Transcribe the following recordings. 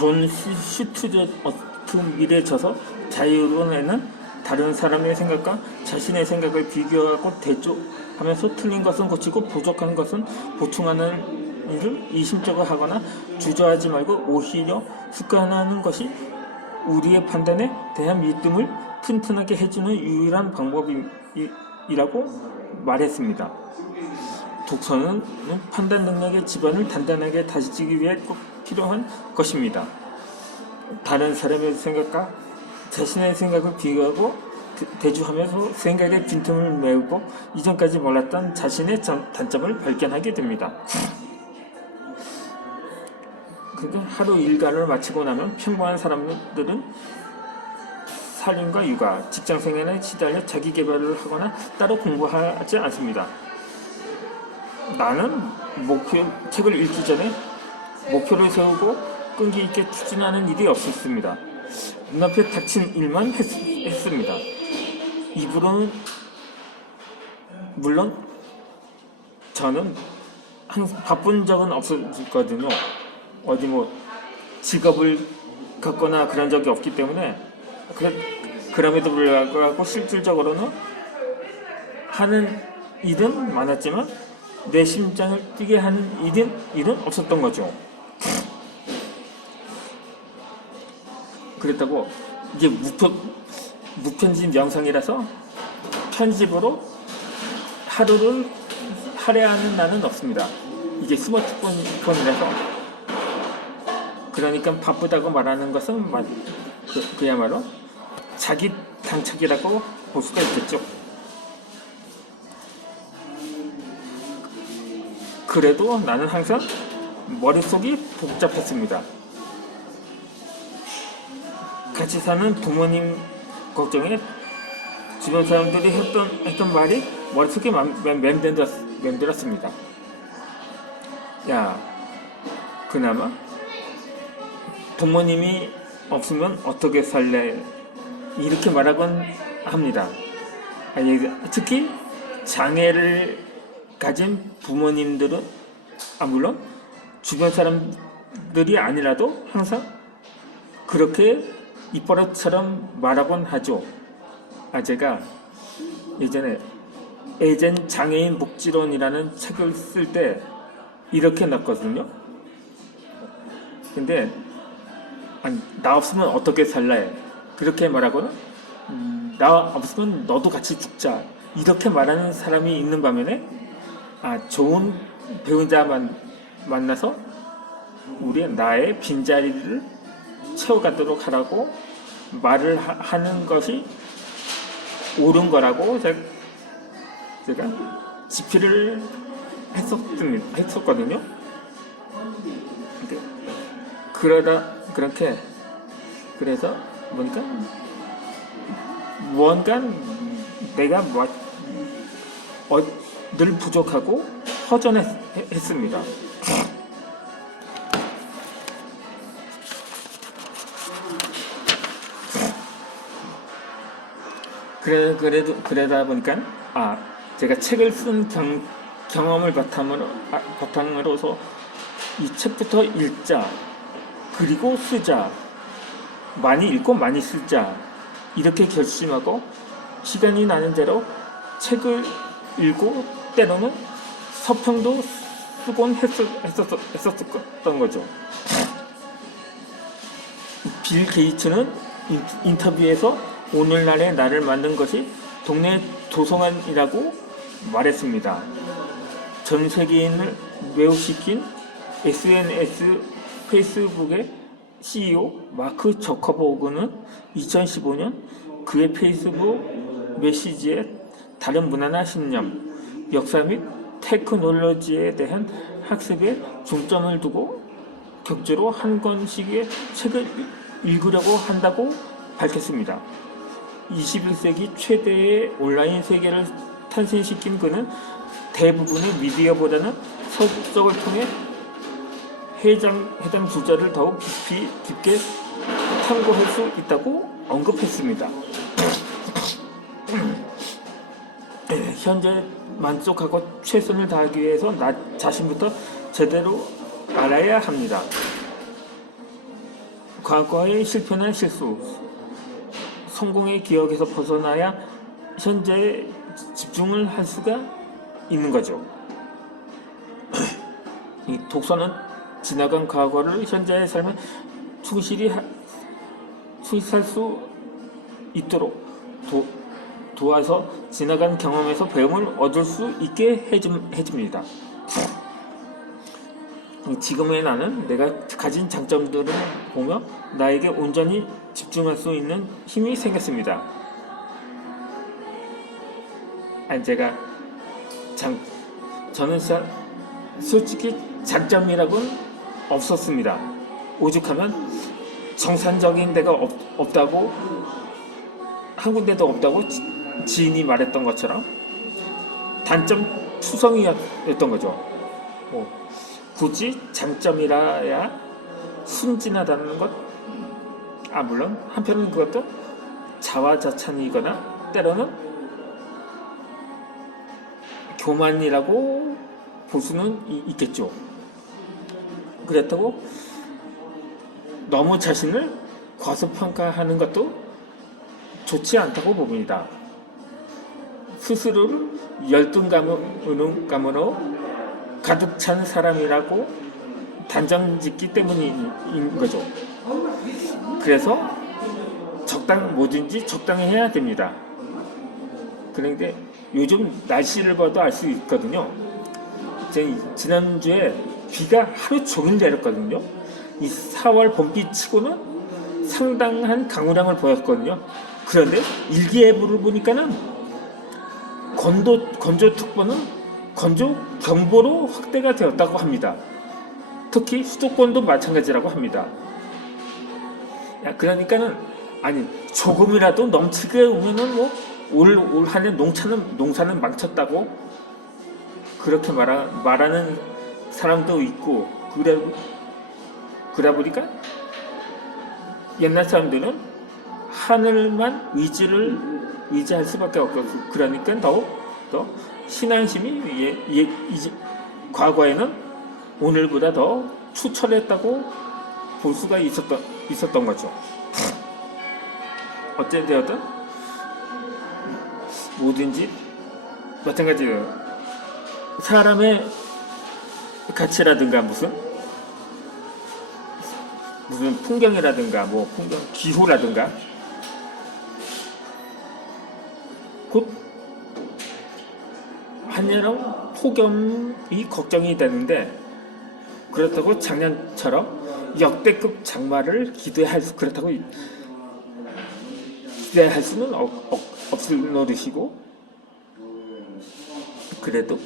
존 슈트저트 미래에 져서 자유론에는 다른 사람의 생각과 자신의 생각을 비교하고 대조하면서 틀린 것은 고치고 부족한 것은 보충하는 일을 이심적으로 하거나 주저하지 말고 오히려 습관하는 것이 우리의 판단에 대한 믿음을 튼튼하게 해주는 유일한 방법이라고 말했습니다. 독서는 판단 능력의 기반을 단단하게 다지기 위해 꼭 필요한 것입니다. 다른 사람의 생각과 자신의 생각을 비교하고 대조하면서 생각의 빈틈을 메우고 이전까지 몰랐던 자신의 단점을 발견하게 됩니다. 하루 일과를 마치고 나면 평범한 사람들은 살림과 육아, 직장생활에 시달려 자기 개발을 하거나 따로 공부하지 않습니다. 나는 책을 읽기 전에 목표를 세우고 끈기 있게 추진하는 일이 없었습니다. 눈앞에 닥친 일만 했습니다. 입으로는 물론 저는 항상 바쁜 적은 없었거든요. 어디 직업을 갖거나 그런 적이 없기 때문에 그럼에도 불구하고 실질적으로는 하는 일은 많았지만 내 심장을 뛰게 하는 일은 없었던 거죠. 그렇다고 이게 무편집 영상이라서 편집으로 하루를 할애하는 날은 없습니다. 이게 스마트폰이라서 그러니까 바쁘다고 말하는 것은 그야말로 자기 단착이라고 볼 수가 있겠죠. 그래도 나는 항상 머릿속이 복잡했습니다. 같이 사는 부모님 걱정에 주변 사람들이 했던 말이 머릿속에 맴돌았습니다. 야, 그나마 부모님이 없으면 어떻게 살래? 이렇게 말하곤 합니다. 특히 장애를 가진 부모님들은 물론 주변 사람들이 아니라도 항상 그렇게 입버릇처럼 말하곤 하죠. 제가 예전에 에젠 장애인 복지론이라는 책을 쓸 때 이렇게 넣었거든요. 근데 나 없으면 어떻게 살래? 그렇게 말하고는 나 없으면 너도 같이 죽자. 이렇게 말하는 사람이 있는 반면에 좋은 배우자만 만나서 나의 빈자리를 채워가도록 하라고 말을 하는 것이 옳은 거라고 제가 집필을 했었거든요. 그래서 뭔가 내가 늘 부족하고 허전했습니다. 그러다 보니까 제가 책을 쓴 경험을 바탕으로서 이 책부터 읽자, 그리고 쓰자, 많이 읽고 많이 쓰자 이렇게 결심하고 시간이 나는 대로 책을 읽고 때로는 서평도 쓰곤 했었던 거죠. 빌 게이츠는 인터뷰에서 오늘날의 나를 만든 것이 동네 도서관이라고 말했습니다. 전 세계인을 매혹시킨 SNS 페이스북의 CEO 마크 저커버그는 2015년 그의 페이스북 메시지에 다른 문화나 신념, 역사 및 테크놀로지에 대한 학습에 중점을 두고 격주로 한 권씩의 책을 읽으려고 한다고 밝혔습니다. 21세기 최대의 온라인 세계를 탄생시킨 그는 대부분의 미디어보다는 서적을 통해 해당 주제를 더욱 깊게 탐구할 수 있다고 언급했습니다. 현재 만족하고 최선을 다하기 위해서 나 자신부터 제대로 알아야 합니다. 과거의 실패나 실수, 성공의 기억에서 벗어나야 현재에 집중을 할 수가 있는 거죠. 이 독서는 지나간 과거를 현재의 삶에 충실히 할 수 있도록 도와서 지나간 경험에서 배움을 얻을 수 있게 해줍니다. 지금의 나는 내가 가진 장점들을 보며 나에게 온전히 집중할 수 있는 힘이 생겼습니다. 저는 솔직히 장점이라고는 없었습니다. 오죽하면 정상적인 데가 없다고, 한 군데도 없다고 지인이 말했던 것처럼 단점 투성이였던 거죠. 굳이 장점이라야 순진하다는 것, 물론 한편은 그것도 자화자찬이거나 때로는 교만이라고 볼 수는 있겠죠. 그렇다고 너무 자신을 과소평가하는 것도 좋지 않다고 봅니다. 스스로를 열등감으로 가득 찬 사람이라고 단정짓기 때문인 거죠. 그래서 뭐든지 적당히 해야 됩니다. 그런데 요즘 날씨를 봐도 알 수 있거든요. 지난주에 비가 하루 종일 내렸거든요. 이 4월 봄비 치고는 상당한 강우량을 보였거든요. 그런데 일기예보를 보니까는 건조특보는 건조경보로 확대가 되었다고 합니다. 특히 수도권도 마찬가지라고 합니다. 그러니까는 조금이라도 넘치게 오면은 올 한해 농사는 망쳤다고 그렇게 말하는 사람도 있고, 그래 보니까 옛날 사람들은 하늘만 의지할 수밖에 없고, 그러니까 더욱 신앙심이 과거에는 오늘보다 더 추철했다고 볼 수가 있었던 거죠. 어쨌든 뭐든지 마찬가지예요. 사람의 가치라든가 무슨 풍경이라든가 기후라든가 곧 한여름 폭염이 걱정이 되는데, 그렇다고 작년처럼 역대급 장마를 기대할 수는 없을 노릇이고, 그래도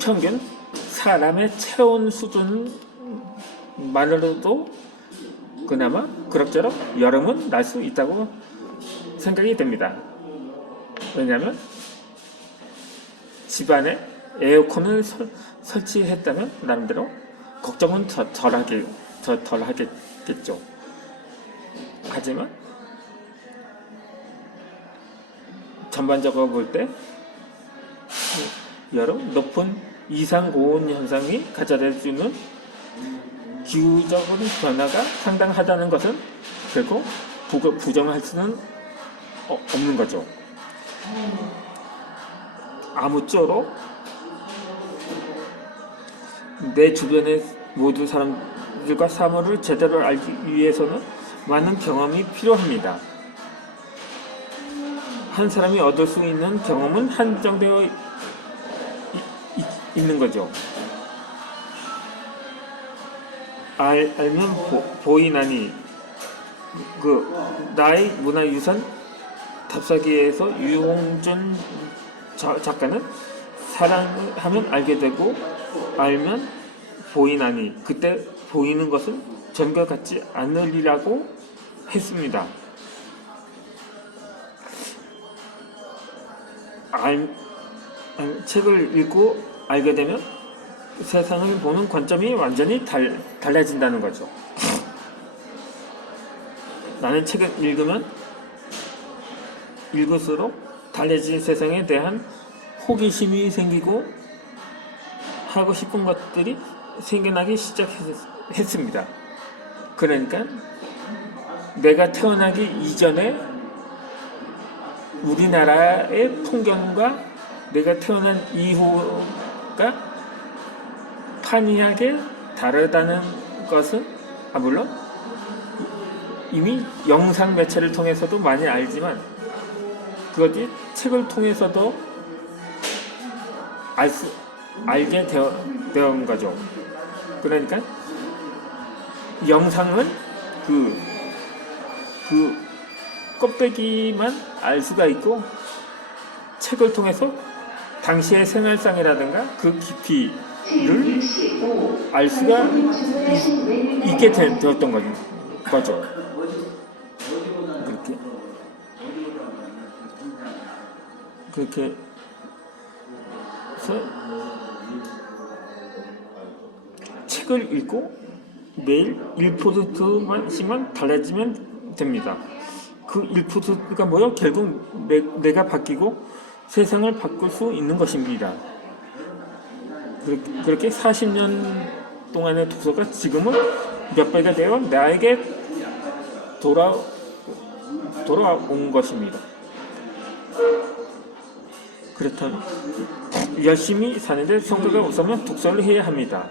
평균 사람의 체온 수준만으로도 그나마 그럭저럭 여름은 날 수 있다고 생각이 됩니다. 왜냐하면 집안에 에어컨을 설치했다면 나름대로 걱정은 덜 하겠죠. 하지만 전반적으로 볼 때 여름 높은 이상 고온 현상이 가져다 주는 기후적인 변화가 상당하다는 것은 결코 부정할 수는 없는 거죠. 아무쪼록 내 주변의 모든 사람들과 사물을 제대로 알기 위해서는 많은 경험이 필요합니다. 한 사람이 얻을 수 있는 경험은 한정되어 있는 거죠. 알면 보이나니, 나의 문화유산 답사기에서 유홍준 작가는 사랑하면 알게 되고 알면 보이나니, 그때 보이는 것은 전과 같지 않으리라고 했습니다. 책을 읽고 알게 되면 세상을 보는 관점이 완전히 달라진다는 거죠. 나는 책을 읽을수록 달라진 세상에 대한 호기심이 생기고 하고 싶은 것들이 생겨나기 시작했습니다. 그러니까 내가 태어나기 이전에 우리나라의 풍경과 내가 태어난 이후가 판이하게 다르다는 것은 물론 이미 영상 매체를 통해서도 많이 알지만 그것이 책을 통해서도 알게 되는 거죠. 그러니까 영상은 그 껍데기만 알 수가 있고 책을 통해서 당시의 생활상이라든가 그 깊이를 알 수가 있게 되었던 거죠. 그렇게 해서 책을 읽고 매일 1%씩만 달라지면 됩니다. 그 1%가 뭐요? 결국 내가 바뀌고 세상을 바꿀 수 있는 것입니다. 그렇게 40년 동안의 독서가 지금은 몇 배가 되어 나에게 돌아온 것입니다. 그렇다면 열심히 사는데 성과가 없으면 독서를 해야 합니다.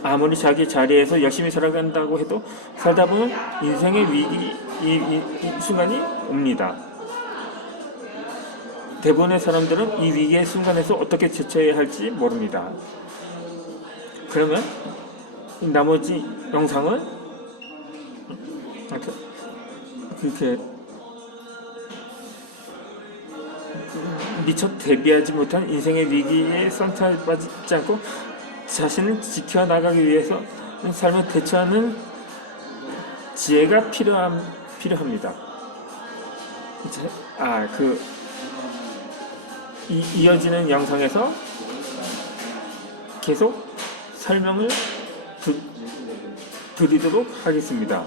아무리 자기 자리에서 열심히 살아간다고 해도 살다 보면 인생의 위기 이 순간이 옵니다. 대부분의 사람들은 이 위기의 순간에서 어떻게 대처해야 할지 모릅니다. 그러면 나머지 영상은 그렇게 미처 대비하지 못한 인생의 위기에 상처받지 않고 자신을 지켜나가기 위해서 삶을 대처하는 지혜가 필요합니다. 이어지는 영상에서 계속 설명을 드리도록 하겠습니다.